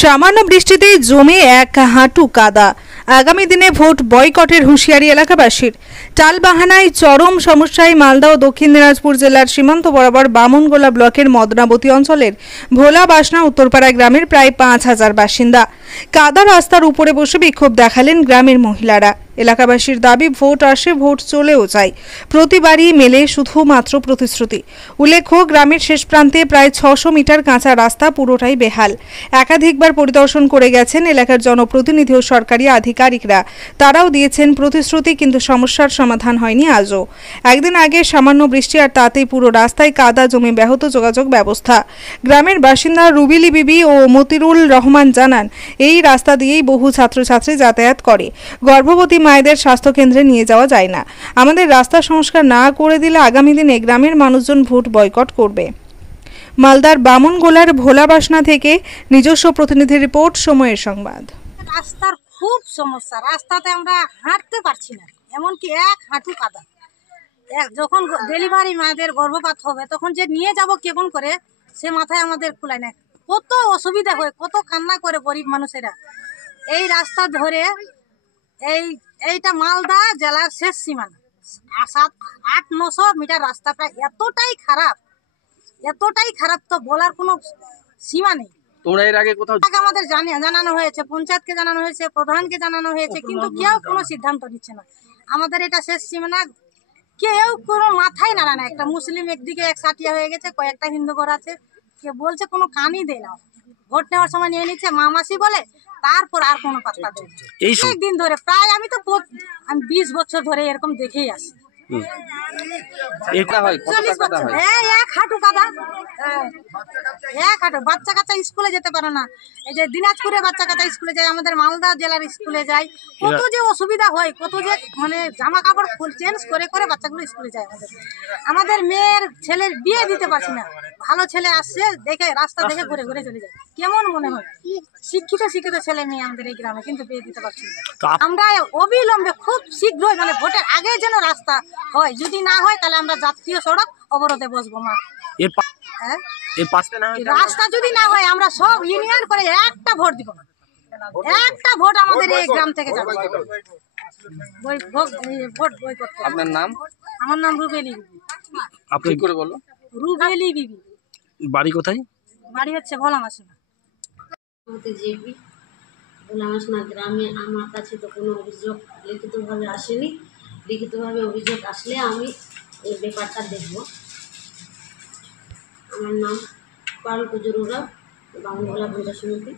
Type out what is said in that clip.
সামান্য বৃষ্টিতেই জমে এক হাঁটু কাদা। আগামী দিনে ভোট বয়কটের হুঁশিয়ারি এলাকাবাসীর। টালবাহানায় চরম সমস্যায় মালদা ও দক্ষিণ দিনাজপুর জেলার সীমান্ত বরাবর বামনগোলা ব্লকের মদনাবতী অঞ্চলের ভোলা বাসনা উত্তরপাড়া গ্রামের প্রায় ৫,০০০ বাসিন্দা। কাদা রাস্তার উপরে বসে বিক্ষোভ দেখালেন গ্রামের মহিলারা। এলাকাবাসীর দাবি, ভোট আসে, ভোট চলেও যায়, প্রতিবারই মেলে শুধুমাত্র প্রতিশ্রুতি। উল্লেখ্য, গ্রামের শেষ প্রান্তে প্রায় ৬০০ মিটার কাঁচা রাস্তা পুরোটাই বেহাল। একাধিকবার পরিদর্শন করে গেছেন এলাকার জনপ্রতিনিধি ও সরকারি আধিকারিকরা। তারাও দিয়েছেন প্রতিশ্রুতি, কিন্তু সমস্যার সমাধান হয়নি আজও। একদিন আগে সামান্য বৃষ্টি আর তাতেই পুরো রাস্তায় কাদা জমে ব্যাহত যোগাযোগ ব্যবস্থা। গ্রামের বাসিন্দা রুবেলি বিবি ও মতিরুল রহমান জানান, এই রাস্তা দিয়েই বহু ছাত্রছাত্রী যাতায়াত করে। গর্ভবতী মায়েদের স্বাস্থ্যকেন্দ্রে নিয়ে যাওয়া যায় না। আমাদের রাস্তা সংস্কার না করে দিলে আগামী দিনে গ্রামের মানুষজন ভোট বয়কট করবে। মালদার বামনগোলার ভোলা বাসনা থেকে নিজস্ব প্রতিনিধি রিপোর্ট, সময়ের সংবাদ। রাস্তার খুব সমস্যা, রাস্তাতে আমরা হাঁটতে পারছি না, এমনকি এক হাঁটু কাদা। যখন ডেলিভারি মায়েদের গর্ভপাত হবে তখন যে নিয়ে যাব কেমন করে, সে মাথায় আমাদের কুলায় না। কত অসুবিধা হয়, কত কান্না করে গরিব মানুষেরা। এই রাস্তা ধরে এইটা মালদা জেলার শেষ সীমানা, 800-900 মিটার রাস্তাটা এতটাই খারাপ তো বলার কোনো সীমা নেই। তোমরা এর আগে কোথাও আমাদের জানানো হয়েছে, পঞ্চায়েতকে জানানো হয়েছে, প্রধানকে জানানো হয়েছে, কিন্তু কেউ কোনো সিদ্ধান্ত নিচ্ছে না। আমাদের এটা শেষ সীমানা, কেউ কোনো মাথায় নাড়া না। একটা মুসলিম একদিকে এক সাটিয়া হয়ে গেছে, কয়েকটা হিন্দু ঘর আছে, কে বলছে কোনো কানই দেয় না। ভোট নেওয়ার সময় নিয়ে নিচ্ছে মামাসি বলে, তারপর আর কোনো পাত্তা দেয় না। এই দিন ধরে প্রায় আমি 20 বছর ধরে এরকম দেখেই আসি। এক হাঁটু কাদা, এক হাঁটু। বাচ্চা কাচ্চা স্কুলে যেতে পারে না। এই যে দিনাজপুরে বাচ্চা কাচ্চা স্কুলে যায়, আমাদের মালদা জেলার স্কুলে যায়, কত যে অসুবিধা হয়, কত যে মানে জামা কাপড় চেঞ্জ করে করে বাচ্চাগুলো স্কুলে যায়। আমাদের মেয়ের ছেলের বিয়ে দিতে পারছি না। ভালো ছেলে আসছে দেখে, রাস্তা দেখে ঘুরে ঘুরে চলে যায়। কেমন মনে হয়, শিক্ষিত ছেলে মেয়ে আমাদের এই গ্রামে, কিন্তু বিয়ে দিতে পারছি না। আমরা অবিলম্বে খুব শীঘ্রই, মানে ভোটের আগে যেন রাস্তা হয়, যদি না হয় তাহলে আমরা জাতীয় সড়ক অবরোধে বসবো। মা রাস্তা যদি না হয় আমরা সব ইউনিয়ন করে একটা ভোট দিব না। একটা ভোট আমাদের এই গ্রাম থেকে যাবে। আপনার নাম? আমার নাম রুবেলি বিবি। আপনি করে বলো? রুবেলি বিবি। বাড়ি কোথায়? বাড়ি হচ্ছে ভোলা বাসনা। ভোলা বাসনা গ্রামে আমার কাছে তো কোনো অভিযোগ লিখিতভাবে আসেনি। লিখিতভাবে অভিযোগ আসলে আমি এই ব্যাপারটা দেখব। আমার নাম পারুল কুজুরুরা, বামনগোলা পঞ্চায়েত সমিতি।